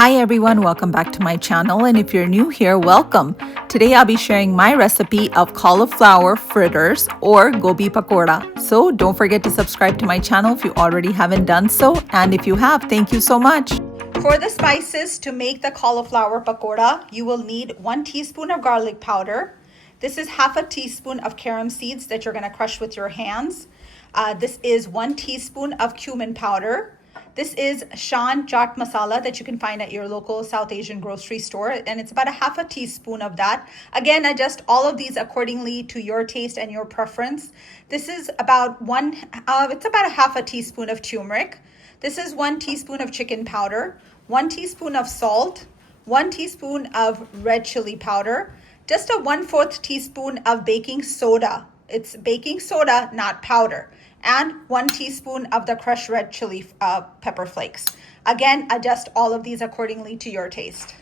Hi everyone, welcome back to my channel, and if you're new here, welcome. Today I'll be sharing my recipe of cauliflower fritters or gobi pakora. So don't forget to subscribe to my channel if you already haven't done so, and if you have, thank you so much. For the spices to make the cauliflower pakora, you will need 1 teaspoon of garlic powder. This is half a teaspoon of carom seeds that you're going to crush with your hands. This is 1 teaspoon of cumin powder. This is Shan chaat masala that you can find at your local South Asian grocery store, and it's about a half a teaspoon of that. Again, adjust all of these accordingly to your taste and your preference. This is about it's about a half a teaspoon of turmeric. This is 1 teaspoon of chicken powder, 1 teaspoon of salt, 1 teaspoon of red chili powder, just a 1/4 teaspoon of baking soda. It's baking soda, not powder. And 1 teaspoon of the crushed red chili pepper flakes. Again, adjust all of these accordingly to your taste.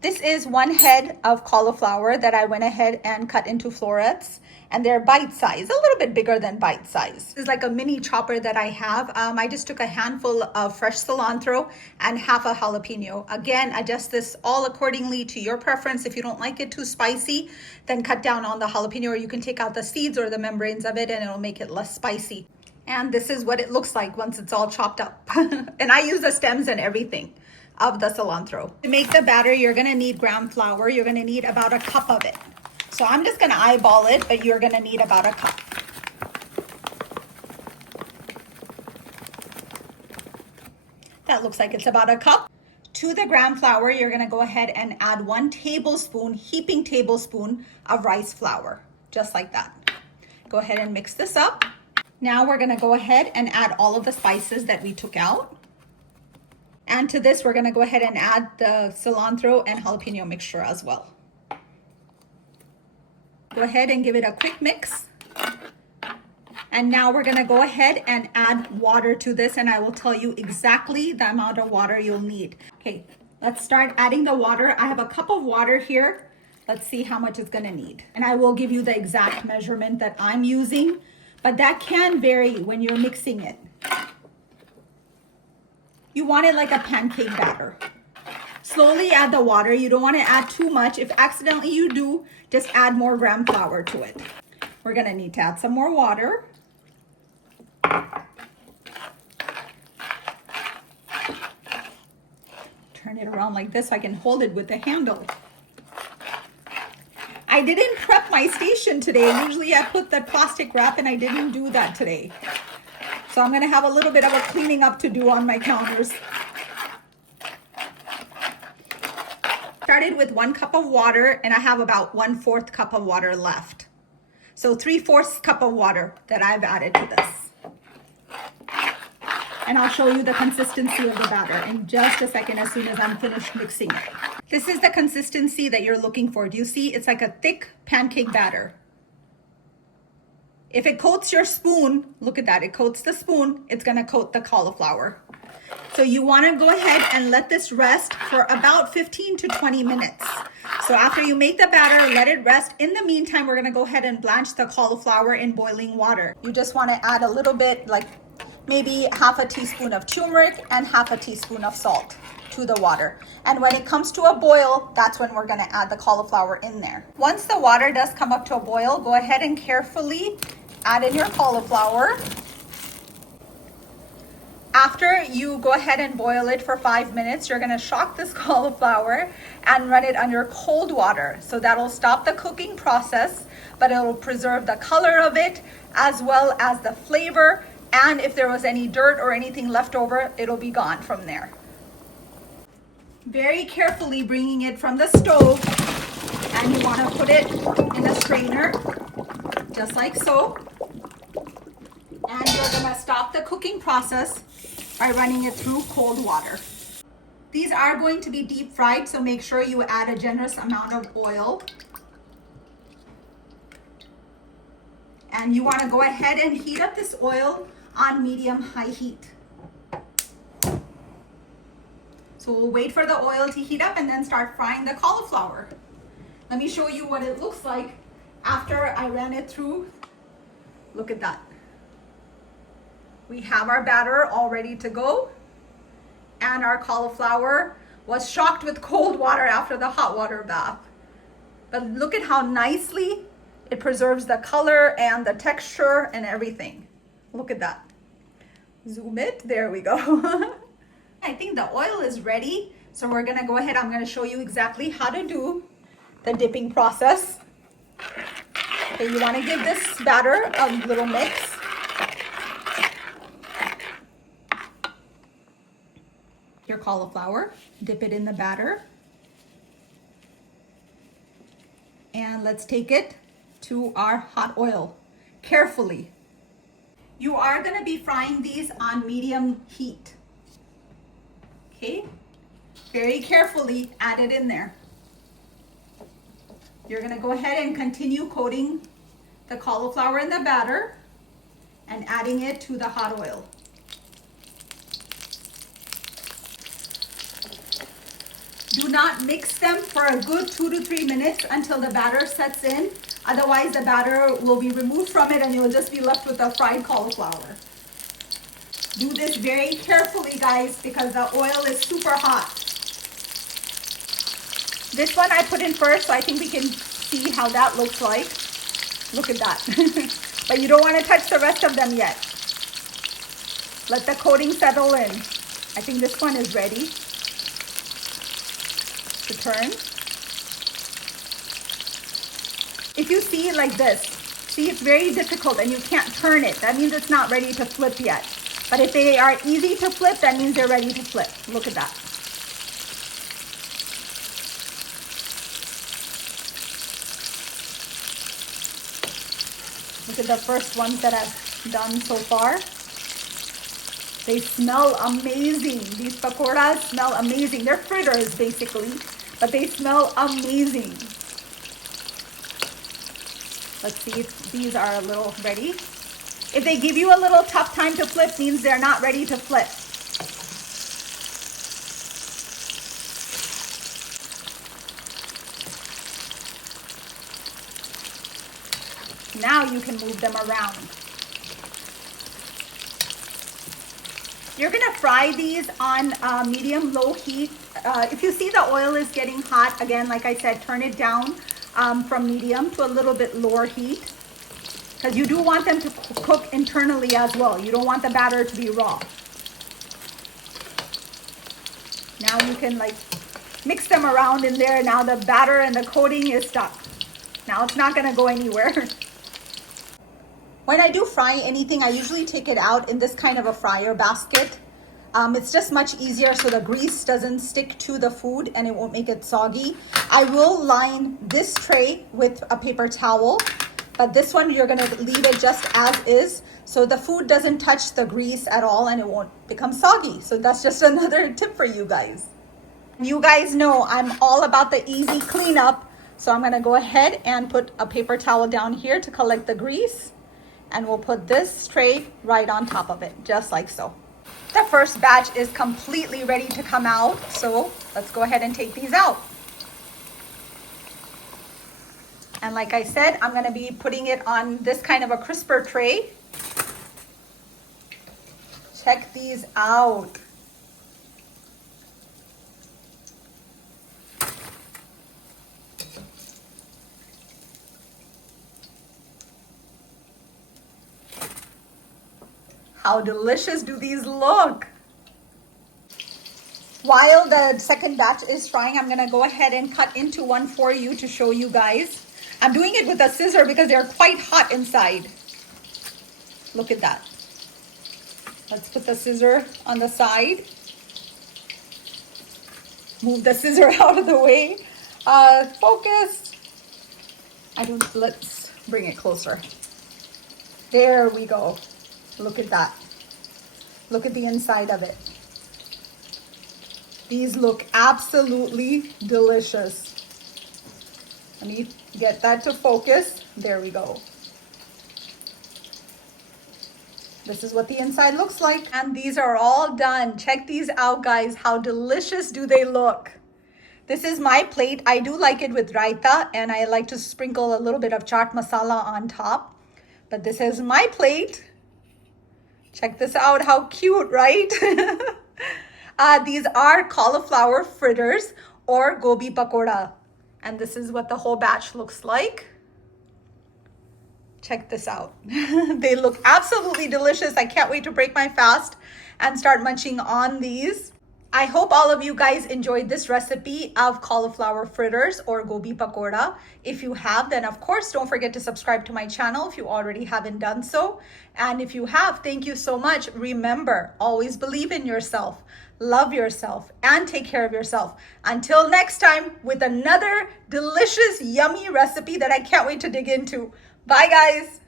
This is 1 head of cauliflower that I went ahead and cut into florets, and they're bite size, a little bit bigger than bite size. This is like a mini chopper that I have. I just took a handful of fresh cilantro and half a jalapeno. Again, adjust this all accordingly to your preference. If you don't like it too spicy, then cut down on the jalapeno, or you can take out the seeds or the membranes of it and it'll make it less spicy. And this is what it looks like once it's all chopped up. And I use the stems and everything of the cilantro. To make the batter, you're gonna need ground flour. You're gonna need about a cup of it. So I'm just gonna eyeball it, but you're gonna need about a cup. That looks like it's about a cup. To the ground flour, you're gonna go ahead and add 1 tablespoon, heaping tablespoon of rice flour, just like that. Go ahead and mix this up. Now we're gonna go ahead and add all of the spices that we took out. And to this, we're gonna go ahead and add the cilantro and jalapeno mixture as well. Go ahead and give it a quick mix. And now we're gonna go ahead and add water to this, and I will tell you exactly the amount of water you'll need. Okay, let's start adding the water. I have a cup of water here. Let's see how much it's gonna need. And I will give you the exact measurement that I'm using, but that can vary when you're mixing it. You want it like a pancake batter. Slowly add the water. You don't want to add too much. If accidentally you do, just add more ground flour to it. We're gonna need to add some more water. Turn it around like this so I can hold it with the handle. I didn't prep my station today. Usually I put the plastic wrap, and I didn't do that today. So I'm gonna have a little bit of a cleaning up to do on my counters. Started with 1 cup of water, and I have about 1/4 cup of water left. So 3/4 cup of water that I've added to this. And I'll show you the consistency of the batter in just a second as soon as I'm finished mixing it. This is the consistency that you're looking for. Do you see? It's like a thick pancake batter. If it coats your spoon, look at that, it coats the spoon, it's gonna coat the cauliflower. So you wanna go ahead and let this rest for about 15 to 20 minutes. So after you make the batter, let it rest. In the meantime, we're gonna go ahead and blanch the cauliflower in boiling water. You just wanna add a little bit, like maybe half a teaspoon of turmeric and half a teaspoon of salt to the water. And when it comes to a boil, that's when we're gonna add the cauliflower in there. Once the water does come up to a boil, go ahead and carefully add in your cauliflower. After you go ahead and boil it for 5 minutes, you're gonna shock this cauliflower and run it under cold water. So that'll stop the cooking process, but it'll preserve the color of it as well as the flavor. And if there was any dirt or anything left over, it'll be gone from there. Very carefully bringing it from the stove, and you wanna put it in a strainer, just like so. And you're gonna stop the cooking process by running it through cold water. These are going to be deep fried, so make sure you add a generous amount of oil. And you wanna go ahead and heat up this oil on medium-high heat. So we'll wait for the oil to heat up and then start frying the cauliflower. Let me show you what it looks like after I ran it through. Look at that. We have our batter all ready to go, and our cauliflower was shocked with cold water after the hot water bath. But look at how nicely it preserves the color and the texture and everything. Look at that. Zoom it. There we go. I think the oil is ready. So we're gonna go ahead. I'm gonna show you exactly how to do the dipping process. Okay, you wanna give this batter a little mix. Your cauliflower, dip it in the batter. And let's take it to our hot oil carefully. You are gonna be frying these on medium heat. Okay, very carefully add it in there. You're gonna go ahead and continue coating the cauliflower in the batter and adding it to the hot oil. Do not mix them for a good 2 to 3 minutes until the batter sets in. Otherwise, the batter will be removed from it and you'll just be left with a fried cauliflower. Do this very carefully, guys, because the oil is super hot. This one I put in first, so I think we can see how that looks like. Look at that. But you don't want to touch the rest of them yet. Let the coating settle in. I think this one is ready to turn. If you see it like this, see, it's very difficult and you can't turn it. That means it's not ready to flip yet. But if they are easy to flip, that means they're ready to flip. Look at that. Look at the first ones that I've done so far. They smell amazing. These pakoras smell amazing. They're fritters basically, but they smell amazing. Let's see if these are a little ready. If they give you a little tough time to flip, means they're not ready to flip. Now you can move them around. You're gonna fry these on medium-low heat. If you see the oil is getting hot, again, like I said, turn it down from medium to a little bit lower heat, because you do want them to cook internally as well. You don't want the batter to be raw. Now you can like mix them around in there. Now the batter and the coating is stuck. Now it's not gonna go anywhere. When I do fry anything, I usually take it out in this kind of a fryer basket. It's just much easier so the grease doesn't stick to the food and it won't make it soggy. I will line this tray with a paper towel, but this one you're gonna leave it just as is so the food doesn't touch the grease at all and it won't become soggy. So that's just another tip for you guys. You guys know I'm all about the easy cleanup, so I'm gonna go ahead and put a paper towel down here to collect the grease. And we'll put this tray right on top of it, just like so. The first batch is completely ready to come out, so let's go ahead and take these out. And like I said, I'm gonna be putting it on this kind of a crisper tray. Check these out. How delicious do these look? While the second batch is frying, I'm gonna go ahead and cut into one for you to show you guys. I'm doing it with a scissor because they're quite hot inside. Look at that. Let's put the scissor on the side. Move the scissor out of the way. Focus. Let's bring it closer. There we go. Look at that. Look at the inside of it. These look absolutely delicious. Let me get that to focus. There we go. This is what the inside looks like. And these are all done. Check these out, guys. How delicious do they look? This is my plate. I do like it with raita, and I like to sprinkle a little bit of chaat masala on top. But this is my plate. Check this out, how cute, right? These are cauliflower fritters or gobi pakora. And this is what the whole batch looks like. Check this out. They look absolutely delicious. I can't wait to break my fast and start munching on these. I hope all of you guys enjoyed this recipe of cauliflower fritters or gobi pakora. If you have, then of course, don't forget to subscribe to my channel if you already haven't done so. And if you have, thank you so much. Remember, always believe in yourself, love yourself, and take care of yourself. Until next time with another delicious, yummy recipe that I can't wait to dig into. Bye, guys.